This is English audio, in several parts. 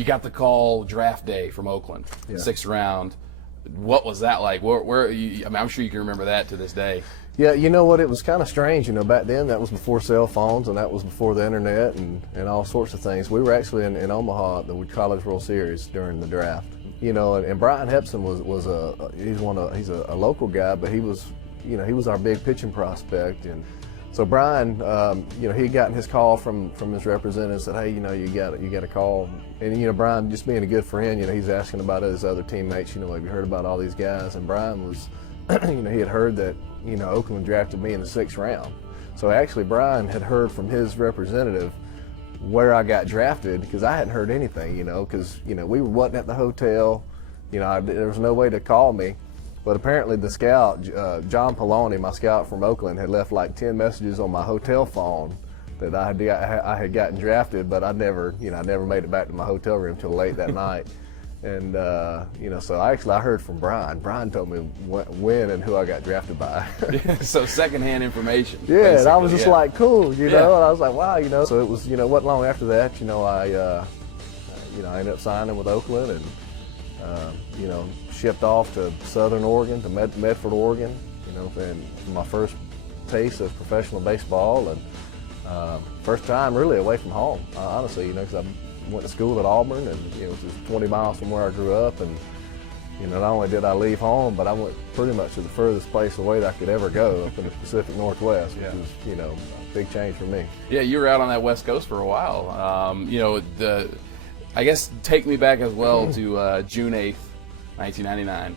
You got the call draft day from Oakland, Yeah. 6th round. What was that like? I'm sure you can remember that to this day. Yeah, you know what? It was kind of strange. You know, back then that was before cell phones and that was before the internet and all sorts of things. We were actually in Omaha at the College World Series during the draft. You know, and Brian Hudson he's a local guy, but he was our big pitching prospect. And so Brian, he had gotten his call from his representative, said, hey, you got a call. And Brian, just being a good friend, he's asking about his other teammates. Have you heard about all these guys? And Brian was, he had heard that Oakland drafted me in the 6th round. So actually, Brian had heard from his representative where I got drafted, because I hadn't heard anything, because we wasn't at the hotel. There was no way to call me. But apparently the scout, John Poloni, my scout from Oakland, had left like 10 messages on my hotel phone that I had gotten drafted, but I never made it back to my hotel room till late that night. And so I heard from Brian. Brian told me when and who I got drafted by. So secondhand information. Yeah, and I was just yeah. like, cool, and I was like, wow, So it was, wasn't long after that, I ended up signing with Oakland and, shipped off to Southern Oregon, to Medford, Oregon, and my first taste of professional baseball and first time really away from home, honestly, because I went to school at Auburn and it was just 20 miles from where I grew up, and not only did I leave home, but I went pretty much to the furthest place away that I could ever go, up in the Pacific Northwest, which was a big change for me. Yeah, you were out on that West Coast for a while. I guess take me back as well to June 8th, 1999.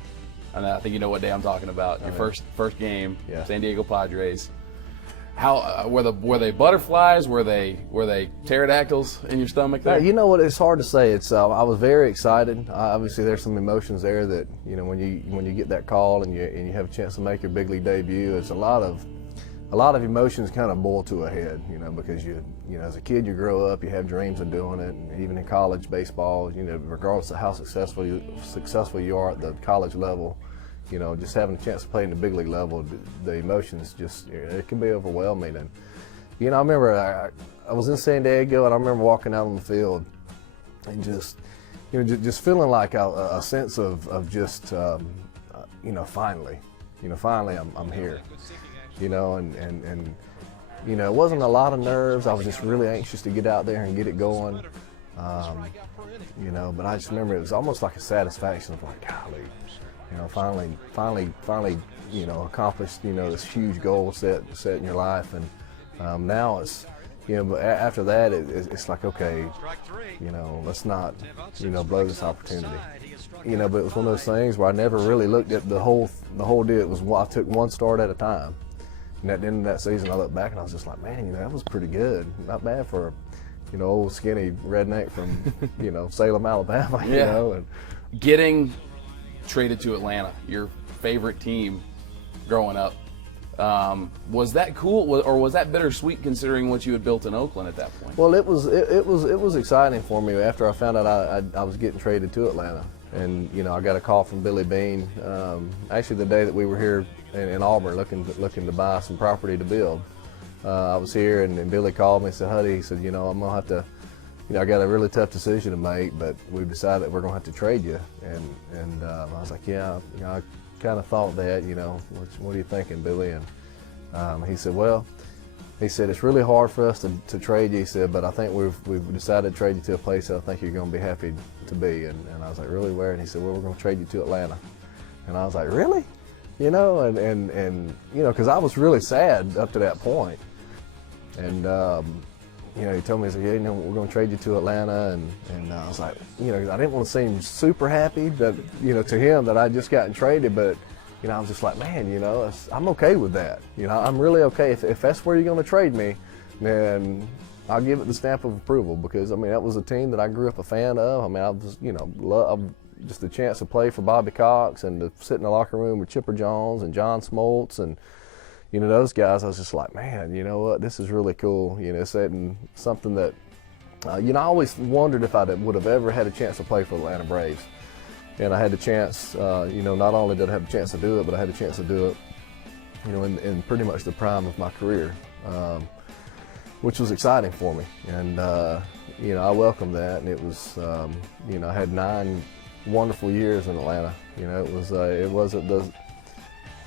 And I think you know what day I'm talking about. Your first game, San Diego Padres. How were they butterflies? Were they pterodactyls in your stomach there? You know what? It's hard to say. It's I was very excited. Obviously, there's some emotions there that when you get that call and you have a chance to make your big league debut. It's a lot of emotions kind of boil to a head. Because you as a kid you grow up, you have dreams of doing it, and even in college baseball, regardless of how successful you are at the college level. Just having a chance to play in the big league level, the emotions it can be overwhelming. And, I remember I was in San Diego and I remember walking out on the field and just feeling like a sense of just, finally I'm here, and it wasn't a lot of nerves. I was just really anxious to get out there and get it going. But I just remember it was almost like a satisfaction of like, golly, finally, accomplished, this huge goal set in your life. And now it's, but after that, it's like, okay, let's not, blow this opportunity. But it was one of those things where I never really looked at the whole deal. It was, I took one start at a time. And at the end of that season, I looked back and I was just like, man, that was pretty good. Not bad for, old skinny redneck from, Salem, Alabama, And getting traded to Atlanta, your favorite team growing up. Was that cool, or was that bittersweet considering what you had built in Oakland at that point? Well, it was exciting for me after I found out I was getting traded to Atlanta, and I got a call from Billy Bean. Actually, the day that we were here in Auburn looking to buy some property to build, I was here, and Billy called me and said, "Huddy," he said, "I'm gonna have to." I got a really tough decision to make, but we've decided we're going to have to trade you. And I was like, yeah, I kind of thought that, what are you thinking, Billy? And he said, well, it's really hard for us to trade you, he said, but I think we've decided to trade you to a place that I think you're going to be happy to be. And I was like, really, where? And he said, well, we're going to trade you to Atlanta. And I was like, really? Because I was really sad up to that point. And, he told me, he said, yeah, we're going to trade you to Atlanta. And I was like, I didn't want to seem super happy that, to him that I'd just gotten traded. But, I was just like, man, I'm okay with that. I'm really okay. If that's where you're going to trade me, then I'll give it the stamp of approval. Because, that was a team that I grew up a fan of. I was, love just the chance to play for Bobby Cox and to sit in the locker room with Chipper Jones and John Smoltz and, those guys. I was just like, man, you know what, this is really cool. Something that, I always wondered if I would have ever had a chance to play for the Atlanta Braves. And I had the chance, not only did I have a chance to do it, but I had a chance to do it, in pretty much the prime of my career, which was exciting for me. And, I welcomed that, and it was, I had 9 wonderful years in Atlanta. It wasn't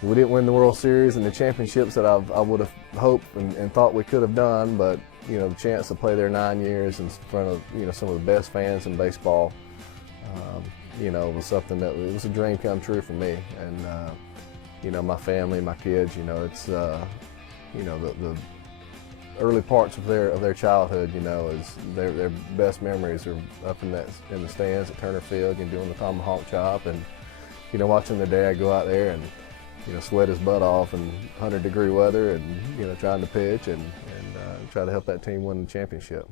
we didn't win the World Series and the championships that I would have hoped and thought we could have done, but the chance to play there 9 years in front of some of the best fans in baseball, was something that it was a dream come true for me, and my family, my kids, it's the early parts of their childhood, is their best memories are up in the stands at Turner Field and doing the tomahawk chop, and watching their dad go out there and sweat his butt off in 100-degree weather and trying to pitch and try to help that team win the championship.